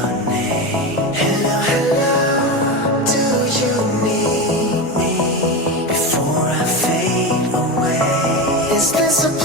your name. Hello, hello, do you need me before I fade away? Is this a